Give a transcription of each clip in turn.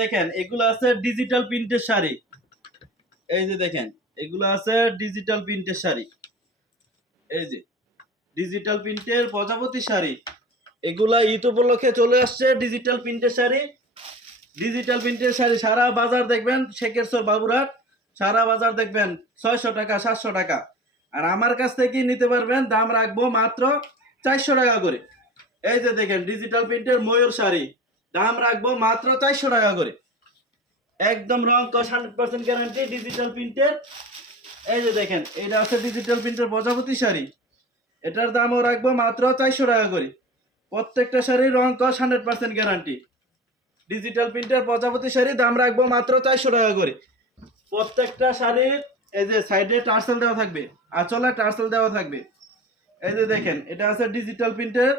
দেখেন, এগুলো আছে ডিজিটাল প্রিন্টের শাড়ি। এই যে দেখেন, এগুলো আছে ডিজিটাল প্রিন্টের শাড়ি। এই যে ডিজিটাল প্রিন্টের প্রজাপতি শাড়ি। এগুলা ঈদ উপলক্ষে চলে আসছে ডিজিটাল প্রিন্টের শাড়ি। ডিজিটাল প্রিন্টের শাড়ি সারা বাজার দেখবেন শেখেরচর বাবুরহাট। সারা বাজার দেখবেন, ছয়শো টাকা, সাতশো টাকা। আর আমার কাছ থেকে নিতে পারবেন, দাম রাখব মাত্র চারশো টাকা করে। এই যে দেখেন ডিজিটাল প্রিন্টের ময়ূর শাড়ি। দাম রাখব মাত্র চারশো টাকা করে। একদম রং কস হান্ড্রেড পার্সেন্ট গ্যারান্টি ডিজিটাল প্রিন্টের এই যে দেখেন, এটা আছে ডিজিটাল প্রিন্টের প্রজাপতি শাড়ি। এটার দামও রাখব মাত্র চারশো টাকা করে। প্রত্যেকটা শাড়ির রং কস হান্ড্রেড পার্সেন্ট গ্যারান্টি ডিজিটাল প্রিন্টের প্রজাপতি শাড়ি, দাম রাখব মাত্র চারশো টাকা করে। প্রত্যেকটা শাড়ির এই যে সাইডে টার্সেল দেওয়া থাকবে, আঁচলে টার্সেল দেওয়া থাকবে। এই যে দেখেন, এটা আছে ডিজিটাল প্রিন্টের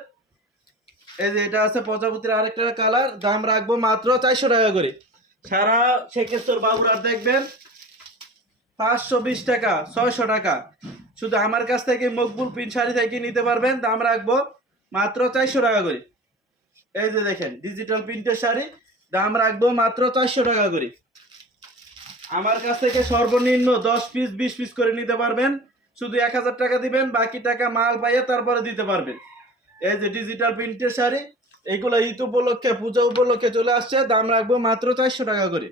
এই যে এটা আছে প্রজাপতির আরেকটা কালার, দাম রাখব মাত্র চারশো টাকা করে। সারা শেখেশ্বর বাবুরার দেখবেন, পাঁচশো বিশ টাকা, ছয়শো টাকা। শুধু আমার কাছ থেকে মকবুল প্রিন্ট শাড়ি থেকে নিতে পারবেন, দাম রাখব মাত্র চারশো টাকা করে। এই যে দেখেন ডিজিটাল প্রিন্টের শাড়ি, দাম রাখব মাত্র চারশো টাকা করে। আমার কাছ থেকে সর্বনিম্ন দশ পিস বিশ পিস করে নিতে পারবেন। শুধু এক হাজার টাকা দিবেন, বাকি টাকা মাল পাইয়ে তারপরে দিতে পারবেন। এই যে ডিজিটাল প্রিন্টের শাড়ি, এইগুলো ঈদ উপলক্ষে, পূজা উপলক্ষে চলে আসছে। দাম রাখব মাত্র চারশো টাকা করে।